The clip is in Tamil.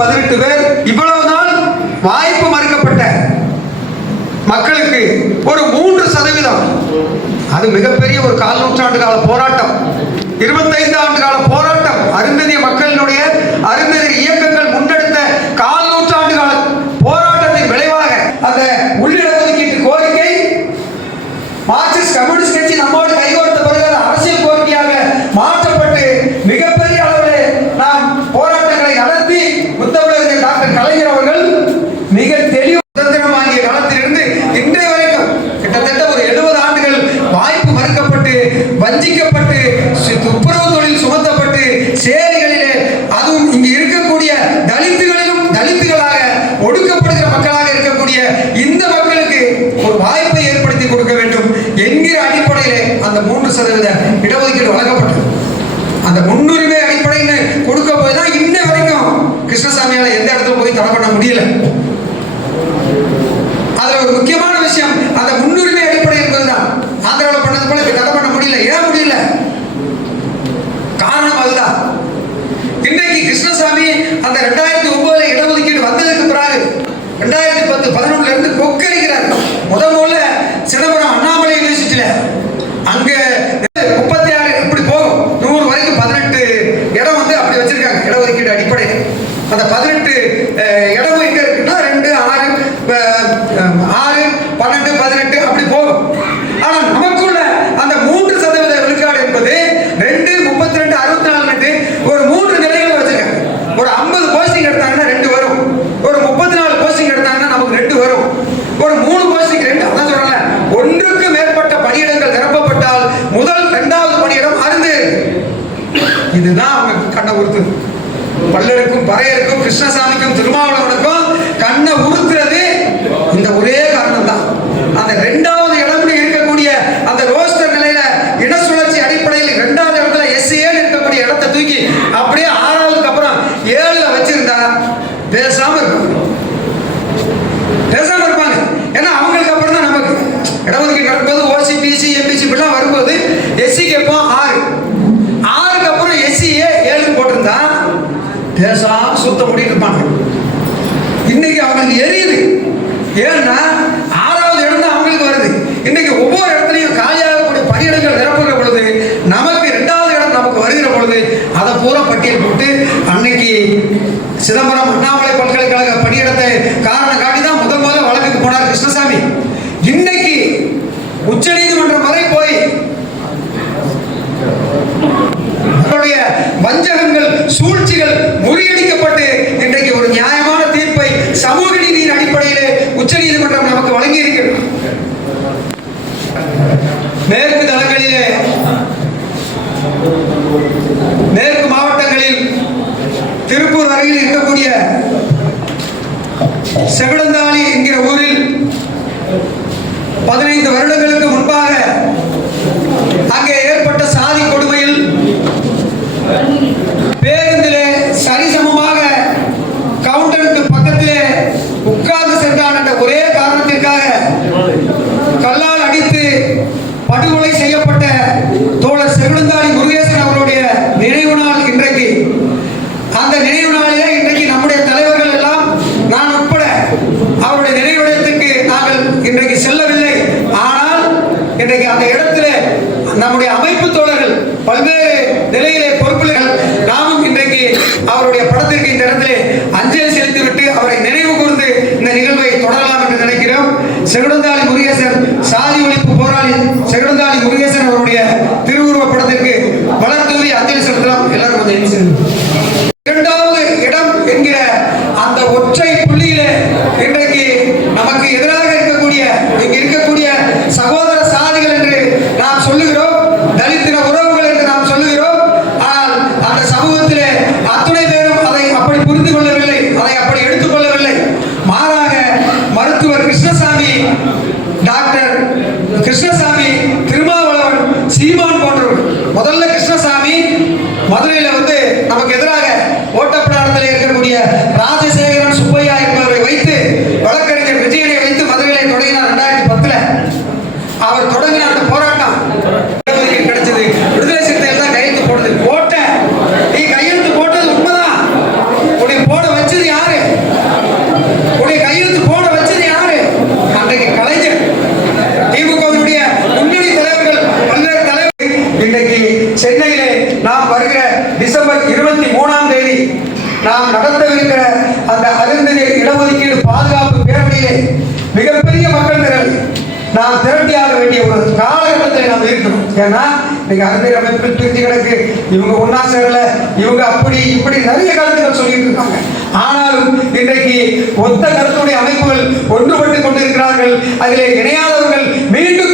பதினெட்டு பேர் இவ்வளவுதான் வாய்ப்பு மறுக்கப்பட்ட மக்களுக்கு ஒரு மூன்று சதவீதம். அது மிகப்பெரிய ஒரு கால் நூற்றாண்டு கால போராட்டம். இருபத்தைந்து ஆண்டு கால போராட்டம். அருந்ததிய மக்களினுடைய வஞ்சிக்கப்பட்டு சு- துப்புரவு தொழில் சுமத்தப்பட்டு சேரிகளிலே அதுவும் இங்கு இருக்கக்கூடிய தலித்துகளிலும் தலித்துகளாக ஒடுக்கப்படுகிற மக்களாக இருக்கக்கூடிய இந்த மக்களுக்கு ஒரு வாய்ப்பை ஏற்படுத்தி கொடுக்க வேண்டும் என்கிற அடிப்படையிலே அந்த மூன்று சதவீத இடஒதுக்கீடு வழங்கப்பட்டது. அந்த முன்னுரிமை அடிப்படைன்னு கொடுக்க போய் தான் இன்ன வரைக்கும் கிருஷ்ணசாமியால எந்த இடத்துல போய் தடை பண்ண முடியல. இதுதான் அவங்க கண்ணை உறுத்துது பல்லருக்கும் பறையருக்கும் கிருஷ்ணசாமிக்கும் திருமாவளவனுக்கும் கண்ணை உறுத்துறது இந்த ஒரே பேசாம சுத்த முடிட்டு இருப்பாங்க இன்னைக்கு அவங்களுக்கு எரியுது. ஏன்னா ஆறாவது இடம் தான் அவங்களுக்கு வருது. இன்னைக்கு ஒவ்வொரு இடத்துலையும் காலியாகக்கூடிய பணியிடங்கள் நிரப்புகிற பொழுது நமக்கு இரண்டாவது இடம் நமக்கு வருகிற பொழுது அதை பூரா பட்டியல் போட்டு அன்னைக்கு சிதம்பரம் அண்ணாமலை பல்கலைக்கழக பணியிடத்தை காரணம் காட்டி தான் முதல் முதல்ல வழக்குக்கு போனார் கிருஷ்ணசாமி. இன்னைக்கு உச்ச சூழ்ச்சிகள் முறியடிக்கப்பட்டு இன்றைக்கு ஒரு நியாயமான தீர்ப்பை சமூக நீதியின் அடிப்படையிலே உச்சநீதிமன்றம் நமக்கு வழங்கி இருக்கிறது மேற்கு தளங்களிலே மேற்கு மாவட்டங்களில் திருப்பூர் அருகில் இருக்கக்கூடிய செவிடந்தாளி என்கிற ஊரில் பதினைந்து வருடங்களுக்கு 对呀 ஏன்னா இன்னைக்கு அரசியல் அமைப்பில் பிரிஞ்சு கிடக்கு. இவங்க ஒன்னா சேரல. இவங்க அப்படி இப்படி நிறைய கருத்துக்கள் சொல்லிட்டு இருக்காங்க. ஆனாலும் இன்றைக்கு ஒத்த கருத்துடைய அமைப்புகள் ஒன்றுபட்டு கொண்டிருக்கிறார்கள். அதிலே இணையாதவர்கள் மீண்டும்